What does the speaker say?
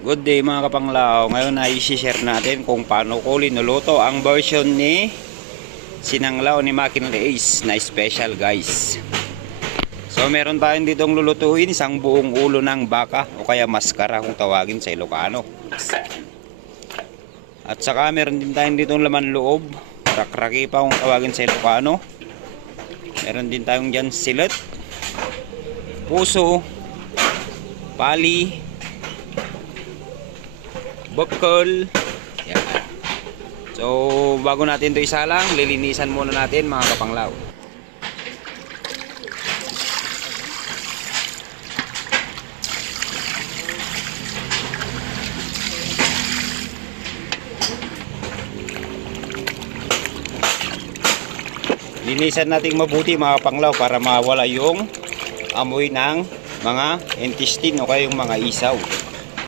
Good day mga kapanglaw. Ngayon ay i-share natin kung paano ko linuluto ang version ni sinanglaw ni Makinli Ace na special, guys. So meron tayong ditong lulutuin, isang buong ulo ng baka o kaya maskara kung tawagin sa Ilocano. At saka meron din tayong ditong laman loob, rakraki pa kung tawagin sa Ilocano. Meron din tayong dyan silet, puso, pali, bukol. Yan. So bago natin ito isalang, lilinisan muna natin mga kapanglaw. Linisan natin mabuti mga kapanglaw para mawala yung amoy ng mga intestine o kaya yung mga isaw.